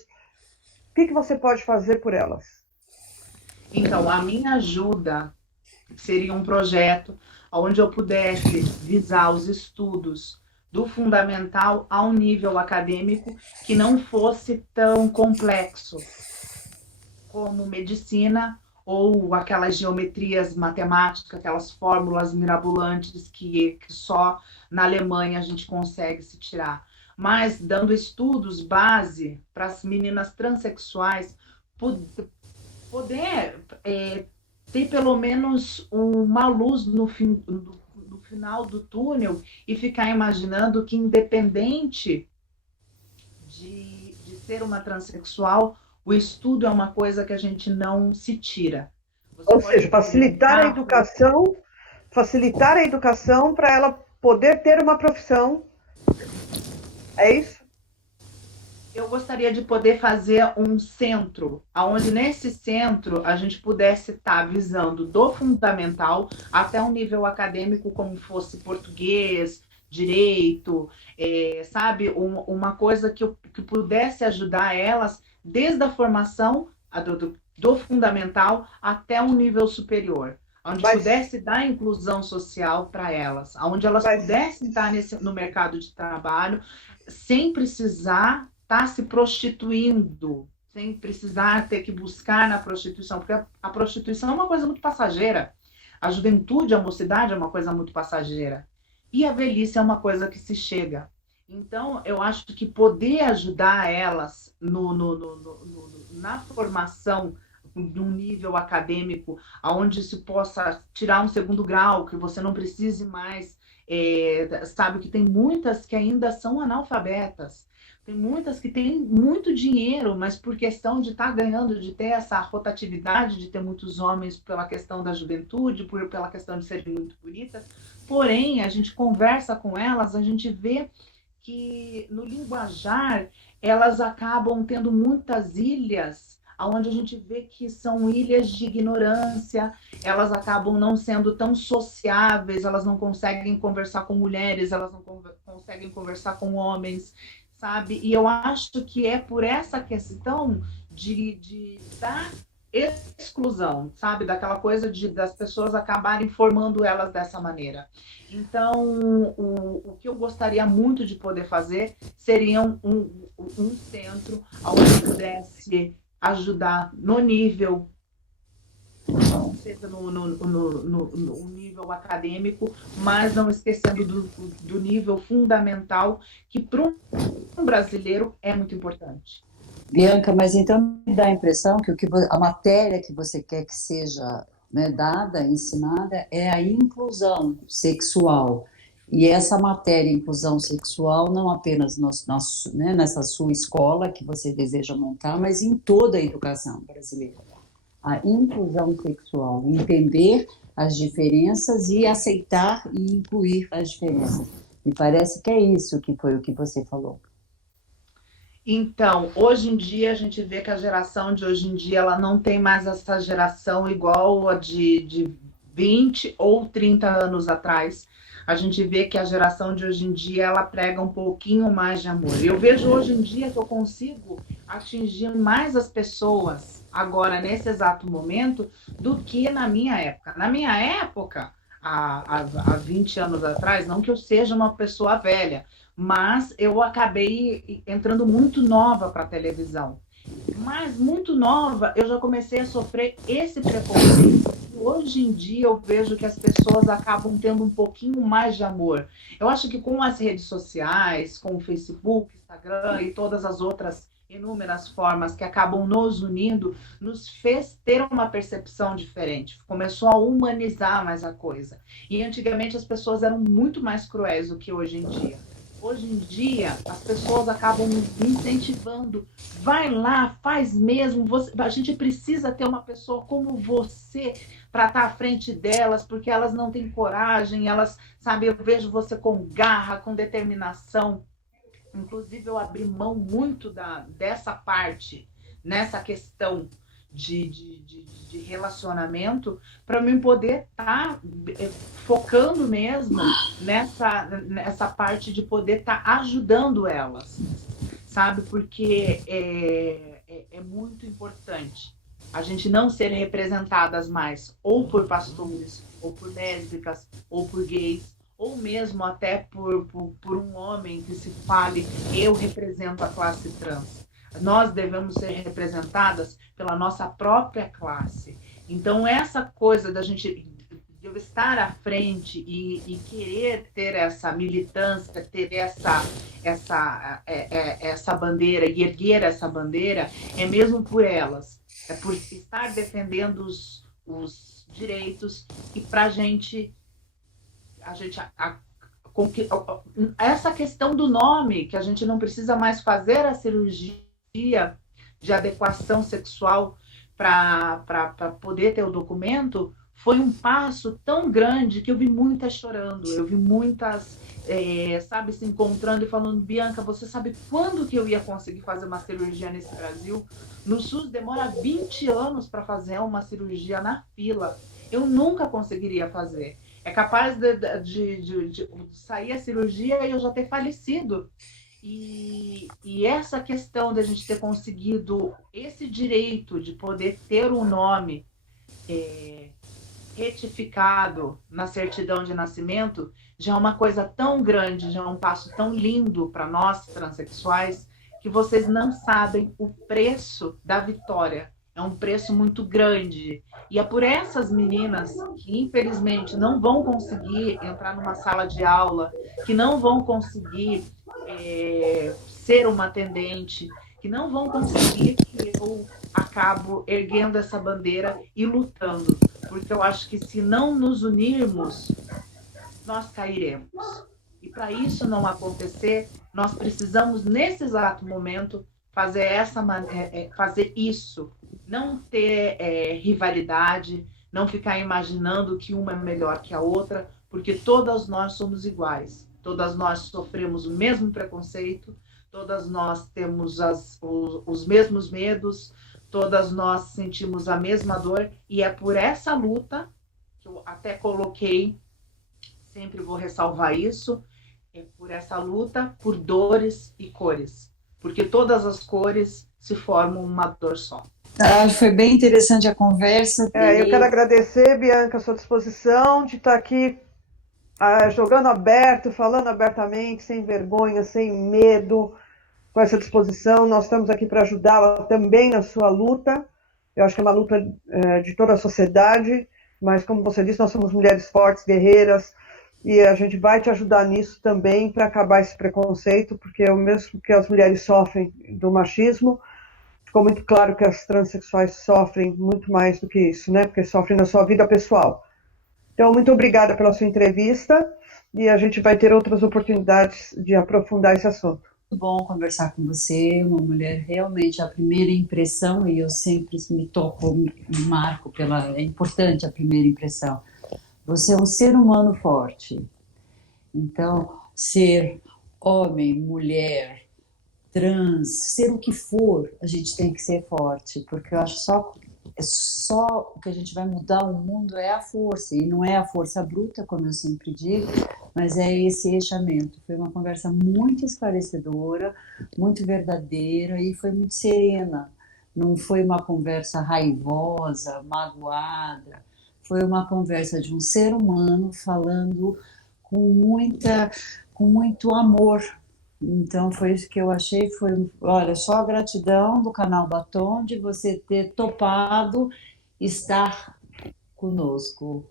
O que você pode fazer por elas? Então, a minha ajuda seria um projeto onde eu pudesse visar os estudos do fundamental a um nível acadêmico que não fosse tão complexo como medicina ou aquelas geometrias matemáticas, aquelas fórmulas mirabolantes que só na Alemanha a gente consegue se tirar. Mas dando estudos base para as meninas transexuais poder ter pelo menos uma luz no final do túnel e ficar imaginando que, independente de ser uma transexual, o estudo é uma coisa que a gente não se tira. Ou seja, facilitar a educação para ela poder ter uma profissão. É isso? Eu gostaria de poder fazer um centro, onde nesse centro a gente pudesse estar visando do fundamental até um nível acadêmico, como fosse português, direito, sabe? Uma coisa que pudesse ajudar elas desde a formação do fundamental até um nível superior, onde pudesse dar inclusão social para elas, onde elas pudessem estar no mercado de trabalho sem precisar estar se prostituindo, sem precisar ter que buscar na prostituição, porque a prostituição é uma coisa muito passageira, a juventude, a mocidade é uma coisa muito passageira, e a velhice é uma coisa que se chega. Então, eu acho que poder ajudar elas na formação de um nível acadêmico, onde se possa tirar um segundo grau, que você não precise mais, sabe, que tem muitas que ainda são analfabetas, tem muitas que têm muito dinheiro, mas por questão de estar ganhando, de ter essa rotatividade, de ter muitos homens pela questão da juventude, pela questão de serem muito bonitas. Porém, a gente conversa com elas, a gente vê que no linguajar elas acabam tendo muitas ilhas, onde a gente vê que são ilhas de ignorância, elas acabam não sendo tão sociáveis, elas não conseguem conversar com mulheres, elas não conseguem conversar com homens, sabe? E eu acho que é por essa questão da exclusão, sabe? Daquela coisa das pessoas acabarem formando elas dessa maneira. Então, o que eu gostaria muito de poder fazer seria um centro onde pudesse ajudar no nível, seja no nível acadêmico, mas não esquecendo do nível fundamental, que para um brasileiro é muito importante. Bianca, mas então me dá a impressão que a matéria que você quer que seja, né, dada, ensinada, é a inclusão sexual. E essa matéria, inclusão sexual, não apenas né, nessa sua escola que você deseja montar, mas em toda a educação brasileira. A inclusão sexual, entender as diferenças e aceitar e incluir as diferenças. Me parece que é isso que foi o que você falou. Então, hoje em dia, a gente vê que a geração de hoje em dia, ela não tem mais essa geração igual a de 20 ou 30 anos atrás. A gente vê que a geração de hoje em dia, ela prega um pouquinho mais de amor. Eu vejo hoje em dia que eu consigo atingir mais as pessoas, agora, nesse exato momento, do que na minha época. Na minha época, há 20 anos atrás, não que eu seja uma pessoa velha, mas eu acabei entrando muito nova para a televisão. Mas muito nova, eu já comecei a sofrer esse preconceito. Hoje em dia eu vejo que as pessoas acabam tendo um pouquinho mais de amor. Eu acho que com as redes sociais, com o Facebook, Instagram e todas as outras inúmeras formas que acabam nos unindo, nos fez ter uma percepção diferente. Começou a humanizar mais a coisa. E antigamente as pessoas eram muito mais cruéis do que hoje em dia. Hoje em dia, as pessoas acabam me incentivando. Vai lá, faz mesmo. A gente precisa ter uma pessoa como você para estar à frente delas, porque elas não têm coragem, elas, sabe, eu vejo você com garra, com determinação. Inclusive, eu abri mão muito dessa parte, nessa questão de relacionamento, para mim poder estar focando mesmo nessa parte de poder estar ajudando elas, sabe? Porque é muito importante a gente não ser representadas mais ou por pastores, ou por lésbicas, ou por gays, ou mesmo até por um homem que se fale, eu represento a classe trans. Nós devemos ser representadas pela nossa própria classe. Então, essa coisa de eu estar à frente e querer ter essa militância, ter essa bandeira e erguer essa bandeira, é mesmo por elas. É por estar defendendo os direitos e para a gente essa questão do nome, que a gente não precisa mais fazer a cirurgia de adequação sexual para poder ter o documento, foi um passo tão grande que eu vi muitas chorando, eu vi muitas, sabe, se encontrando e falando, Bianca, você sabe quando que eu ia conseguir fazer uma cirurgia nesse Brasil? No SUS demora 20 anos para fazer uma cirurgia na fila. Eu nunca conseguiria fazer. É capaz de sair a cirurgia e eu já ter falecido. E essa questão de a gente ter conseguido esse direito de poder ter um nome retificado na certidão de nascimento já é uma coisa tão grande, já é um passo tão lindo para nós transexuais, que vocês não sabem o preço da vitória. É um preço muito grande. E é por essas meninas que, infelizmente, não vão conseguir entrar numa sala de aula, que não vão conseguir ser uma atendente, que não vão conseguir, que eu acabo erguendo essa bandeira e lutando. Porque eu acho que se não nos unirmos, nós cairemos. E para isso não acontecer, nós precisamos, nesse exato momento, fazer isso. Não ter rivalidade, não ficar imaginando que uma é melhor que a outra, porque todas nós somos iguais. Todas nós sofremos o mesmo preconceito, todas nós temos os mesmos medos, todas nós sentimos a mesma dor, e é por essa luta, que eu até coloquei, sempre vou ressalvar isso, é por essa luta por dores e cores, porque todas as cores se formam uma dor só. Foi bem interessante a conversa. Eu quero agradecer, Bianca, a sua disposição de estar aqui jogando aberto, falando abertamente, sem vergonha, sem medo, com essa disposição. Nós estamos aqui para ajudá-la também na sua luta. Eu acho que é uma luta de toda a sociedade, mas como você disse, nós somos mulheres fortes, guerreiras, e a gente vai te ajudar nisso também para acabar esse preconceito, porque o mesmo que as mulheres sofrem do machismo, ficou muito claro que as transexuais sofrem muito mais do que isso, né? Porque sofrem na sua vida pessoal. Então, muito obrigada pela sua entrevista e a gente vai ter outras oportunidades de aprofundar esse assunto. Muito bom conversar com você, uma mulher realmente a primeira impressão, e eu sempre me toco, me marco é importante a primeira impressão. Você é um ser humano forte. Então, ser homem, mulher, trans, ser o que for, a gente tem que ser forte, porque eu acho só o que a gente vai mudar o mundo é a força, e não é a força bruta, como eu sempre digo, mas é esse eixamento. Foi uma conversa muito esclarecedora, muito verdadeira e foi muito serena. Não foi uma conversa raivosa, magoada, foi uma conversa de um ser humano falando com muito amor. Então foi isso que eu achei, olha, só a gratidão do canal Batom de você ter topado estar conosco.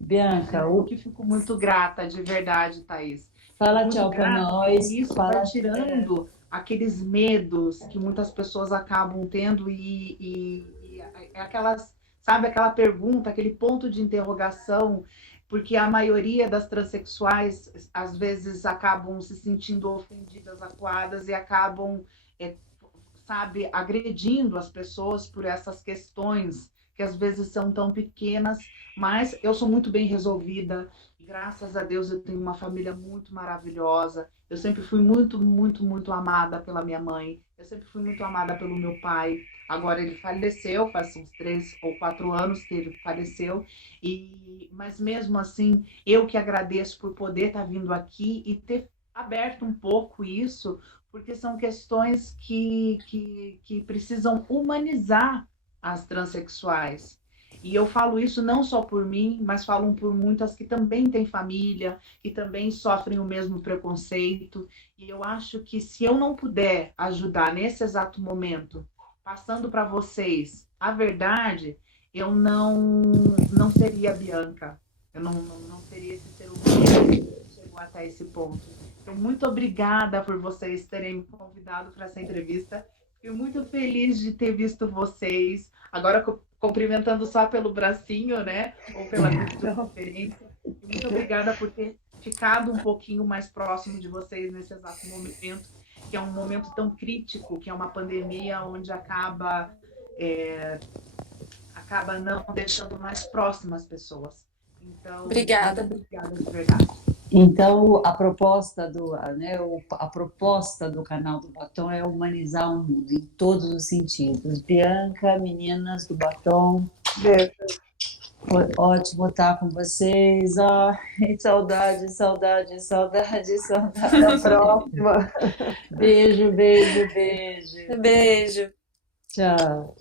Bianca, eu que fico muito grata, de verdade, Thaís. Fala tchau para nós. Isso está tirando aqueles medos que muitas pessoas acabam tendo e aquelas, sabe, aquela pergunta, aquele ponto de interrogação, porque a maioria das transexuais às vezes acabam se sentindo ofendidas, acuadas e acabam, sabe, agredindo as pessoas por essas questões que às vezes são tão pequenas, mas eu sou muito bem resolvida. Graças a Deus eu tenho uma família muito maravilhosa. Eu sempre fui muito, muito, muito amada pela minha mãe. Eu sempre fui muito amada pelo meu pai. Agora ele faleceu, faz uns 3 ou 4 anos que ele faleceu. Mas mesmo assim, eu que agradeço por poder estar vindo aqui e ter aberto um pouco isso, porque são questões que precisam humanizar as transexuais. E eu falo isso não só por mim, mas falo por muitas que também têm família, que também sofrem o mesmo preconceito. E eu acho que se eu não puder ajudar nesse exato momento, passando para vocês a verdade, eu não seria Bianca. Eu não seria esse ser humano que chegou até esse ponto. Então, muito obrigada por vocês terem me convidado para essa entrevista. Fiquei muito feliz de ter visto vocês. Agora, cumprimentando só pelo bracinho, né? Ou pela videoconferência. Muito obrigada por ter ficado um pouquinho mais próximo de vocês nesse exato momento, que é um momento tão crítico, que é uma pandemia onde acaba não deixando mais próximas as pessoas. Então, obrigada de verdade. Então, a proposta do canal do Batom é humanizar o mundo em todos os sentidos. Bianca, meninas do Batom, Beijo. foi ótimo estar com vocês. Saudade. Até a próxima. Beijo. Beijo. Tchau.